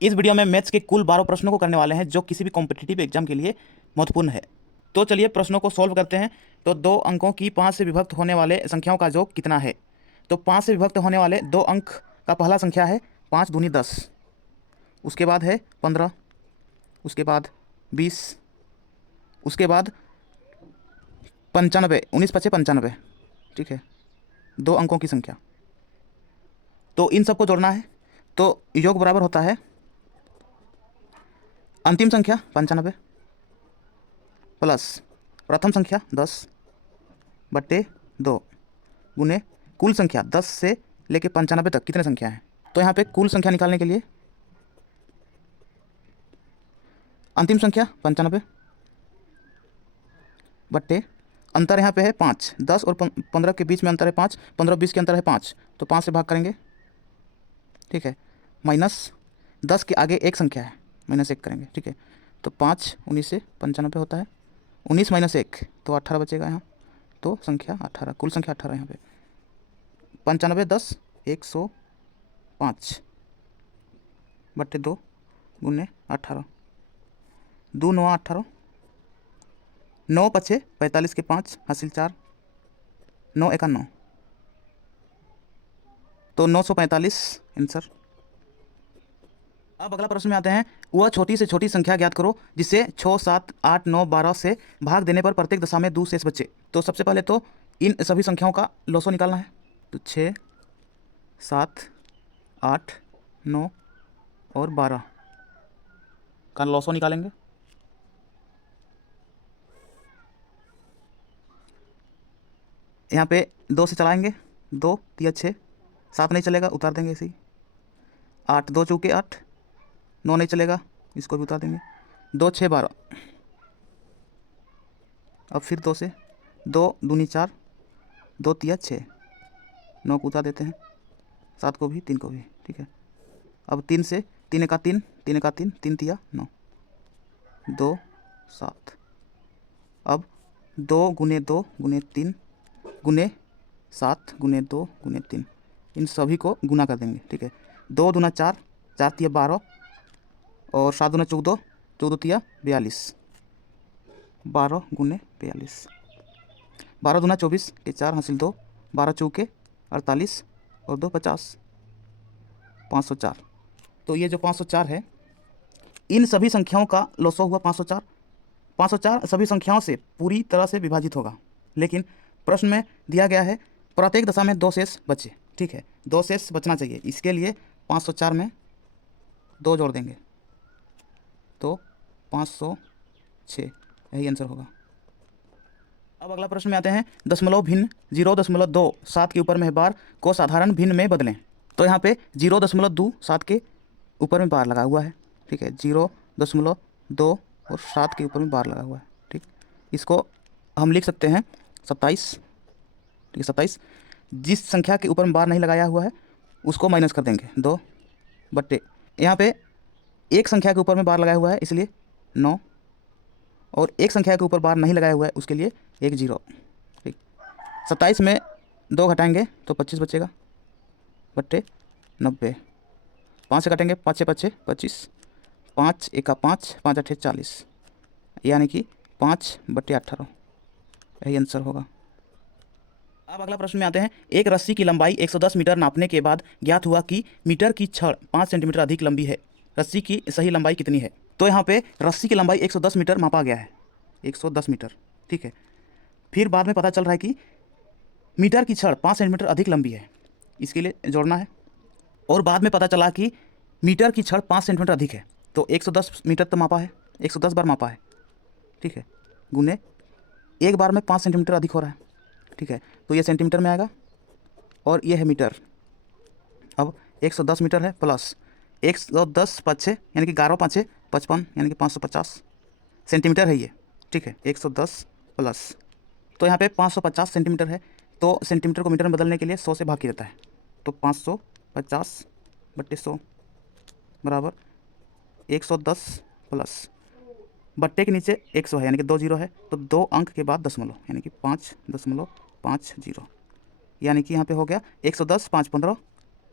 इस वीडियो में मैथ्स के कुल 12 प्रश्नों को करने वाले हैं जो किसी भी कॉम्पिटिटिव एग्जाम के लिए महत्वपूर्ण है। तो चलिए प्रश्नों को सॉल्व करते हैं। तो 2 अंकों की 5 से विभक्त होने वाले संख्याओं का योग कितना है? तो 5 से विभक्त होने वाले 2 अंक का पहला संख्या है 5 दूनी 10, उसके बाद है 15, उसके बाद 20, उसके बाद 95, 19 पचे 95। ठीक है, 2 अंकों की संख्या। तो इन सबको जोड़ना है। तो योग बराबर होता है अंतिम संख्या 95 प्लस प्रथम संख्या 10 बट्टे 2 गुने कुल संख्या 10 से लेके 95 तक कितने संख्या हैं। तो यहाँ पे कुल संख्या निकालने के लिए अंतिम संख्या 95 बट्टे अंतर यहाँ पे है 5, 10 और 15 के बीच में अंतर है 5, 15 20 के अंतर है 5, तो 5 से भाग करेंगे। ठीक है, माइनस 10 के आगे एक संख्या है, -1 करेंगे। ठीक है, तो 5 19 से 95 होता है, 19 - 1 तो 18 बचेगा यहाँ। तो संख्या 18, कुल संख्या 18 यहाँ पे। 95 10 105 बट्टे 2 गुने 18, 2 9 18, 9 पचे 45 के 5 हासिल 4, 9 एका 9, तो 945 आंसर। अब अगला प्रश्न में आते हैं। वह छोटी से छोटी संख्या ज्ञात करो जिसे 6 7 8 9 12 से भाग देने पर प्रत्येक दशा में 2 शेष बचे। तो सबसे पहले तो इन सभी संख्याओं का लॉसो निकालना है। तो 6 7 8 9 और 12 का लॉसो निकालेंगे। यहाँ पे 2 से चलाएंगे, 2 3 6, 7 नहीं चलेगा, उतार देंगे इसी। 8 2 चौके 8, 9 नहीं चलेगा, इसको भी उतार देंगे। 2 6 12, अब फिर 2 से, 2 दूनी 4, 2 3 6, 9 को उतार देते हैं, 7 को भी 3 को भी। ठीक है, अब 3 से, 3 का 3, 3 का 3, 3 3 9, 2 7। अब 2 गुने 2 गुने 3 गुने 7 गुने 2 गुने 3, इन सभी को गुना कर देंगे। ठीक है, 2 दूना 4, 4 3 12 और 7 दूना 14, 14 3 42, 12 गुने 42, 12 दूना 24 के 4 हासिल 2, 12 चौके 48 और 2 50, 504। तो ये जो 504 है, इन सभी संख्याओं का लॉसो हुआ 504। 504 सभी संख्याओं से पूरी तरह से विभाजित होगा, लेकिन प्रश्न में दिया गया है प्रत्येक दशा में 2 शेष बचे। ठीक है, 2 शेष बचना चाहिए, इसके लिए 504 में 2 जोड़ देंगे तो 506, यही आंसर होगा। अब अगला प्रश्न में आते हैं। दशमलव भिन्न 0.27 के ऊपर में बार को साधारण भिन्न में बदलें। तो यहाँ पे 0.27 के ऊपर में बार लगा हुआ है। ठीक है, 0.2 और 7 के ऊपर में बार लगा हुआ है। ठीक, इसको हम लिख सकते हैं 27। ठीक है, 27 जिस संख्या के ऊपर में बार नहीं लगाया हुआ है उसको माइनस कर देंगे 2 बट्टे, यहाँ पे एक संख्या के ऊपर में बार लगाया हुआ है इसलिए 9, और एक संख्या के ऊपर बार नहीं लगाया हुआ है उसके लिए 1 0। ठीक, 27 में 2 घटाएंगे तो 25 बचेगा बट्टे 90, 5 से काटेंगे 5 5 25, 5 1 5, 5 8 40, यानी कि 5 बट्टे 18, यही आंसर होगा। अब अगला प्रश्न में आते हैं। एक रस्सी की लंबाई 110 मीटर नापने के बाद ज्ञात हुआ कि मीटर की छड़ 5 सेंटीमीटर अधिक लंबी है। रस्सी की सही लंबाई कितनी है? तो यहाँ पे रस्सी की लंबाई 110 मीटर मापा गया है, 110 मीटर। ठीक है, फिर बाद में पता चल रहा है कि मीटर की छड़ 5 सेंटीमीटर अधिक लंबी है, इसके लिए जोड़ना है। और बाद में पता चला कि मीटर की छड़ 5 सेंटीमीटर अधिक है, तो 110 मीटर तो मापा है, 110 बार मापा है। ठीक है, गुने एक बार में 5 सेंटीमीटर अधिक हो रहा है। ठीक है, तो ये सेंटीमीटर में आएगा और ये है मीटर। अब 110 मीटर है प्लस 110 5 यानी कि 11 5 55 यानी कि 550 सेंटीमीटर है ये। ठीक है, 110 प्लस, तो यहाँ पे 550 सेंटीमीटर है, तो सेंटीमीटर को मीटर में बदलने के लिए 100 से भाग किया जाता है। तो 550 बट्टे 100 बराबर 110 प्लस बट्टे के नीचे 100 है यानी कि 2 0 है, तो 2 अंक के बाद दशमलव यानी कि 5.50, यानी कि यहाँ पे हो गया 110 5 15,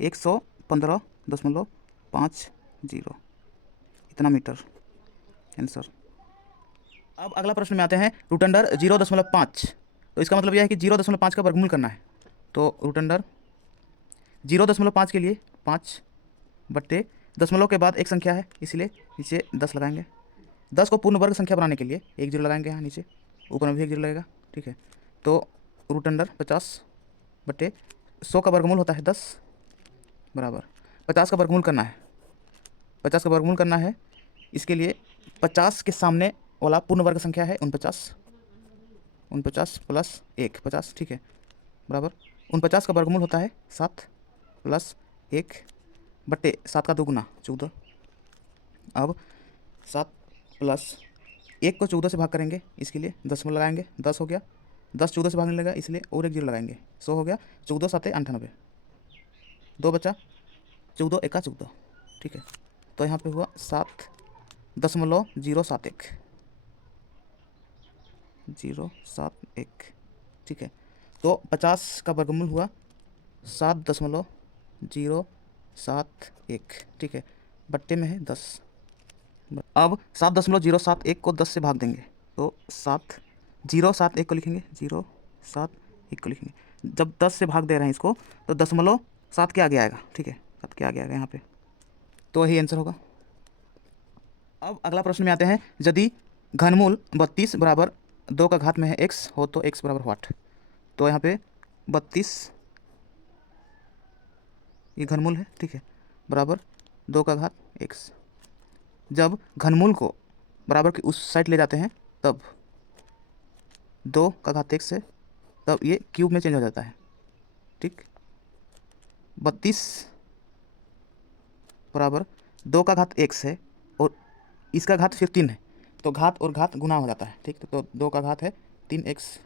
115.50। कितना मीटर, आंसर। अब अगला प्रश्न में आते हैं, रूट अंडर 0.5, तो इसका मतलब यह है कि 0.5 का वर्गमूल करना है। तो रूट अंडर 0.5 के लिए 5 बट्टे दशमलव के बाद एक संख्या है, इसलिए नीचे 10 लगाएंगे। 10 को पूर्ण वर्ग संख्या बनाने के लिए एक जीरो लगाएंगे यहाँ नीचे, ऊपर में भी एक जीरो लगेगा, ठीक है। तो रूट अंडर 50 बट्टे 100 का वर्गमूल होता है 10 बराबर 50 का वर्गमूल करना है। 50 का वर्गमूल करना है, इसके लिए 50 के सामने वाला पूर्ण वर्ग संख्या है 49, 49 प्लस 1 50, ठीक है, बराबर 49 का वर्गमूल होता है 7 प्लस 1 बट्टे 7 का 2 गुना 14। अब 7 प्लस 1 को 14 से भाग करेंगे, इसके लिए दशमलव लगाएंगे, 10 हो गया, 10 14 से भागने लगा, इसलिए और एक जीरो लगाएंगे, 100 हो गया, 14 7 98, 2 बचा, 14 1 14, ठीक है। तो यहाँ पे हुआ 7.071, 071, ठीक है। तो 50 का वर्गमूल हुआ 7.071, ठीक है, बट्टे में है 10। अब 7.071 को 10 से भाग देंगे, तो 071 को लिखेंगे, 071 को लिखेंगे। जब 10 से भाग दे रहे हैं इसको, तो 7 के आगे आएगा, ठीक है, 7 के आगे आएगा यहाँ पे, तो यही आंसर होगा। अब अगला प्रश्न में आते हैं, यदि घनमूल 32 बराबर 2 का घात में है x हो तो x बराबर व्हाट। तो यहाँ पे 32 ये घनमूल है, ठीक है, बराबर 2 का घात x। जब घनमूल को बराबर की उस साइड ले जाते हैं तब 2 का घात x है, तब ये क्यूब में चेंज हो जाता है, ठीक। 32 बराबर 2 का घात x है और इसका घात फिर 3 है, तो घात और घात गुना हो जाता है, ठीक। तो 2 का घात है 3x।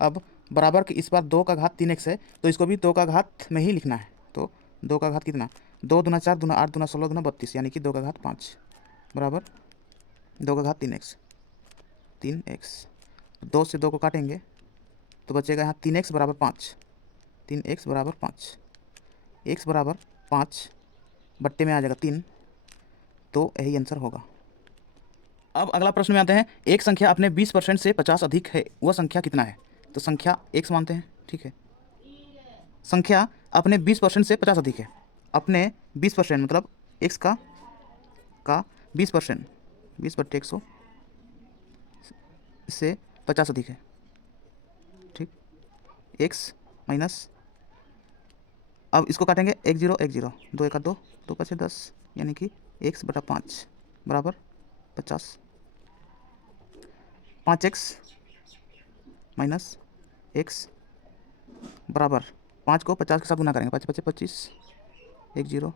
अब बराबर के इस बार 2 का घात 3x है, तो इसको भी 2 का घात में ही लिखना है। तो 2 का घात कितना, 2 दूना 4 दूना 8 दूना 16 दूना 32, यानी कि 2 का घात 5 बराबर 2 का घात 3x। 2 से 2 को काटेंगे तो बचेगा यहाँ 3x बराबर 5, 3x बराबर 5, x बराबर 5 बट्टे में आ जाएगा 3, तो यही आंसर होगा। अब अगला प्रश्न में आते हैं, एक संख्या अपने 20% से 50 अधिक है, वह संख्या कितना है। तो संख्या x मानते हैं, ठीक है। संख्या अपने 20% से 50 अधिक है, अपने 20% मतलब x का 20%, 20 बट्टे 100 से 50 अधिक है, ठीक। x माइनस, अब इसको काटेंगे 1 0 1 0, 2 1 2, 2 5 10, यानी कि x बटा 5 बराबर 50। 5x माइनस x बराबर 5 को 50 के साथ गुना करेंगे, 5 5 25, 1 0,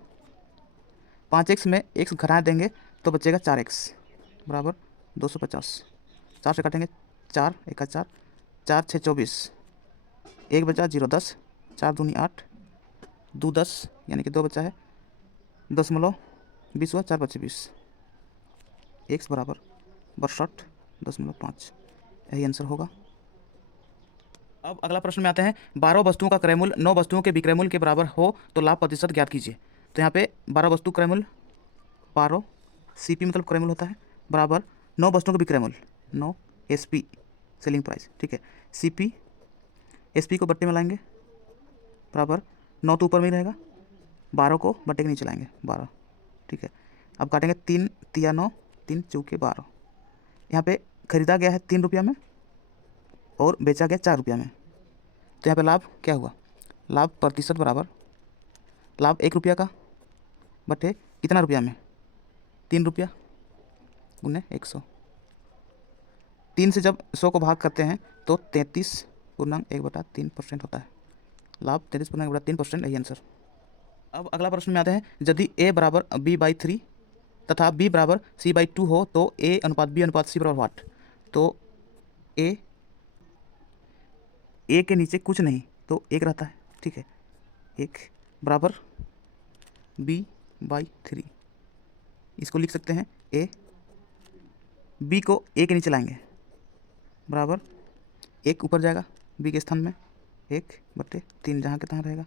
5x में x घटा देंगे तो बचेगा 4x बराबर 250। 4 से काटेंगे, 4 1 4, 4 6 24, 1 बचा 0 10, 4 दूनी 8, 2 10, यानी कि 2 बचा है, 20 हुआ, 4 बचे 20, x बराबर 62.5, यही आंसर होगा। अब अगला प्रश्न में आते हैं, 12 वस्तुओं का क्रयमूल्य 9 वस्तुओं के विक्रयमूल्य के बराबर हो तो लाभ प्रतिशत ज्ञात कीजिए। तो यहाँ पे 12 वस्तु क्रयमूल्य, 12 CP मतलब क्रयमूल्य होता है, बराबर 9 वस्तुओं का विक्रयमूल्य, 9 SP सेलिंग प्राइस, ठीक है। CP SP को बट्टे में लाएंगे, बराबर 9 तो ऊपर में ही रहेगा, 12 को बट्टे के नीचे लाएंगे 12, ठीक है। अब काटेंगे 3 तिया 9, 3 चौके 12। यहाँ पे खरीदा गया है 3 रुपया में और बेचा गया 4 रुपया में, तो यहाँ पे लाभ क्या हुआ, लाभ प्रतिशत बराबर लाभ 1 रुपया का बटे कितना रुपया में, 3 रुपया गुने 100। 3 से जब 100 को भाग करते हैं तो 33/1/3% होता है, लाभ 33/1/3%, यही आंसर। अब अगला प्रश्न में आते हैं, यदि a बराबर b/3 तथा b बराबर c/2 हो तो a अनुपात b अनुपात c बराबर व्हाट। तो a के नीचे कुछ नहीं तो 1 रहता है, ठीक है, 1 बराबर b/3, इसको लिख सकते हैं a, b को a के नीचे लाएंगे, बराबर 1 ऊपर जाएगा b के स्थान में, 1/3 जहाँ के तहाँ रहेगा,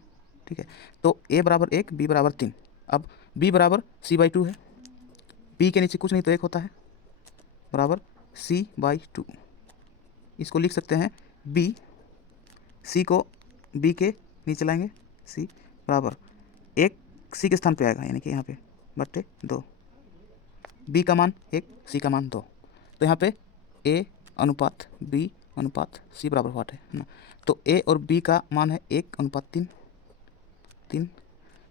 ठीक है। तो a बराबर 1 b बराबर 3। अब b बराबर c/2 है, बी के नीचे कुछ नहीं तो 1 होता है, बराबर c/2। इसको लिख सकते हैं बी, सी को बी के नीचे लाएंगे, सी बराबर 1 सी के स्थान पे आएगा, यानी कि यहाँ पे बट्टे 2। बी का मान 1, सी का मान 2। तो यहाँ पे ए अनुपात बी अनुपात सी बराबर व्हाट है ना। तो ए और बी का मान है 1:3,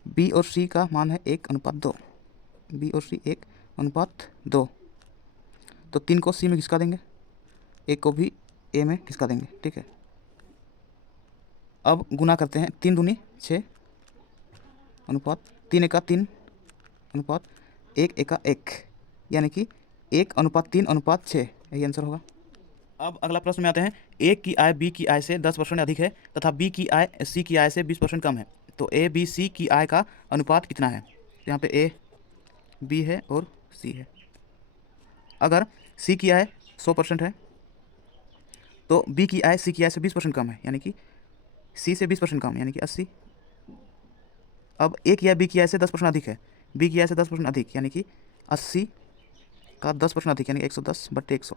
बी और सी का मान है 1:2, बी और सी 1:2। तो 3 को सी में खिसका देंगे, 1 को भी ए में खिसका देंगे, ठीक है। अब गुना करते हैं, 3 दूनी 6 अनुपात 3 एका 3 अनुपात 1 एका 1, यानी कि 1:3:6, यही आंसर होगा। अब अगला प्रश्न में आते हैं, ए की आय बी की आय से 10% अधिक है तथा बी की आय सी की आय से 20% कम है, तो ए बी सी की आय का अनुपात कितना है। यहाँ पे ए बी है और सी है। अगर सी की आय 100% है तो बी की आय सी की आय से 20% कम है, यानी कि सी से 20% कम, यानी कि 80। अब ए की आय बी की आय से 10% अधिक है, बी की आय से 10% अधिक, यानी कि 80 का 10% अधिक, यानी 110/100।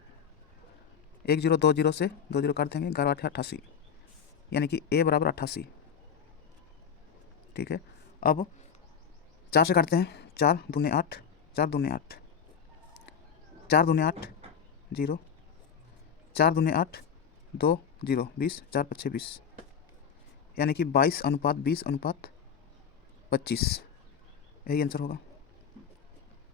1 0 2 0 से 2 0 काट देंगे, 11 8 88, यानी कि ए बराबर 88, ठीक है। अब 4 से काटते हैं, 4 दूने 8, 4 दूने 8, 4 दूने 8 0, 4 दूने 8 2 0, 20, 4 5 20, यानी कि 22:20:25, यही आंसर होगा।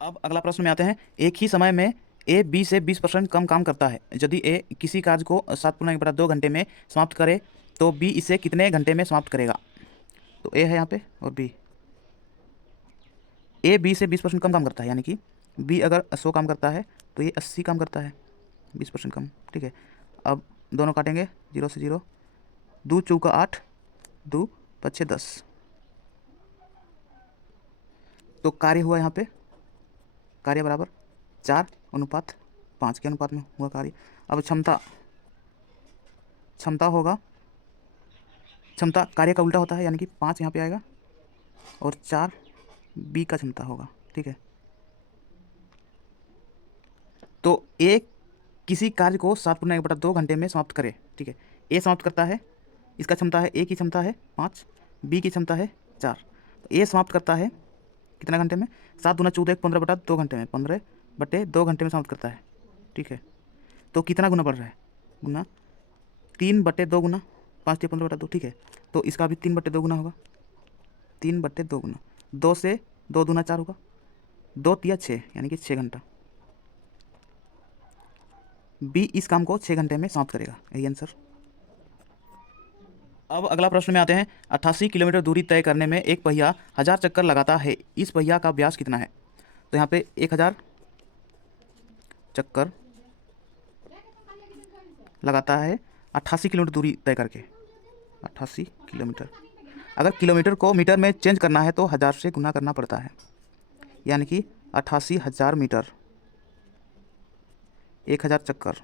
अब अगला प्रश्न में आते हैं, एक ही समय में ए बी से 20% कम काम करता है। यदि ए किसी कार्य को 7×2 घंटे में समाप्त करे तो बी इसे कितने घंटे में समाप्त करेगा। तो ए है यहाँ पे और बी। ए बी से 20% कम काम करता है, यानी कि बी अगर 100 काम करता है तो ये 80 काम करता है, 20% कम, ठीक है। अब दोनों काटेंगे, 0 से 0, 2 चौका 8, 2 5 10। तो कार्य हुआ यहाँ पे, कार्य बराबर 4:5 के अनुपात में हुआ कार्य। अब क्षमता होगा, क्षमता कार्य का उल्टा होता है, यानी कि 5 यहाँ पे आएगा और 4 बी का क्षमता होगा, ठीक है। तो ए किसी कार्य को 7×1/2 घंटे में समाप्त करे, ठीक है। ए समाप्त करता है, इसका क्षमता है, ए की क्षमता है 5, बी की क्षमता है 4। तो ए समाप्त करता है कितना घंटे में, 7 दूना 14 15/2 घंटे में, 15/2 घंटे में समाप्त करता है, ठीक है। तो कितना गुना बढ़ रहा है, गुना 3/2 गुना 5 × 15/2, ठीक है। तो इसका भी 3/2 गुना होगा, 3/2 गुना 2 से 2 दूना 4 होगा, 2 तिया 6, यानी कि 6 घंटा। बी इस काम को 6 घंटे में समाप्त करेगा, यही आंसर। अब अगला प्रश्न में आते हैं, 88 किलोमीटर दूरी तय करने में एक पहिया 1000 चक्कर लगाता है, इस पहिया का व्यास कितना है। तो यहाँ पे 1000 चक्कर लगाता है 88 किलोमीटर दूरी तय करके, 88 किलोमीटर। अगर किलोमीटर को मीटर में चेंज करना है तो 1000 से गुना करना पड़ता है, यानी कि 88,000 मीटर, 1000 चक्कर।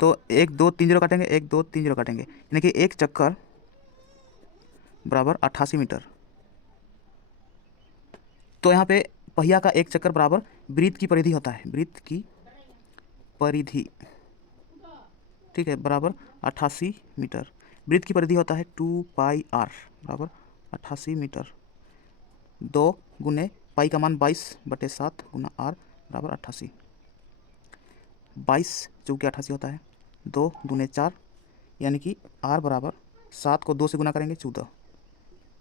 तो 1 2 3 0 काटेंगे, 1 2 3 0 काटेंगे, यानी कि 1 चक्कर बराबर 88 मीटर। तो यहाँ पे पहिया का 1 चक्कर बराबर वृत्त की परिधि होता है, वृत्त की परिधि, ठीक है, बराबर 88 मीटर। वृत्त की परिधि होता है 2πr बराबर 88 मीटर। 2 गुने पाई का मान 22/7 गुना r बराबर 88, 22 चौके 88 होता है, 2 दूने 4, यानी कि r बराबर 7 को 2 से गुना करेंगे 14,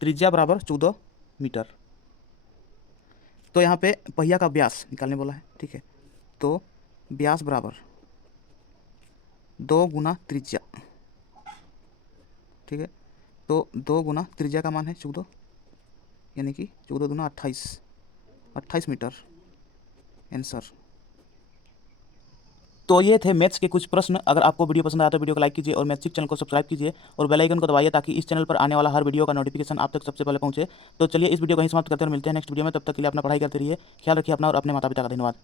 त्रिज्या बराबर 14 मीटर। तो यहाँ पे पहिया का व्यास निकालने बोला है, ठीक है। तो व्यास बराबर 2 गुना त्रिज्या, ठीक है। तो 2 गुना त्रिज्या का मान है 14, यानी कि 14 दूना 28 मीटर, आंसर। तो ये थे मैथ्स के कुछ प्रश्न। अगर आपको वीडियो पसंद आया तो वीडियो को लाइक कीजिए और मैथ्स चैनल को सब्सक्राइब कीजिए और बेल आइकन को दबाइए ताकि इस चैनल पर आने वाला हर वीडियो का नोटिफिकेशन आप तक सबसे पहले पहुंचे। तो चलिए इस वीडियो को यहीं समाप्त करते हैं और मिलते हैं नेक्स्ट वीडियो में। तब तक के लिए अपना पढ़ाई करते रहिए, ख्याल रखिए अपना और अपने माता पिता का। धन्यवाद।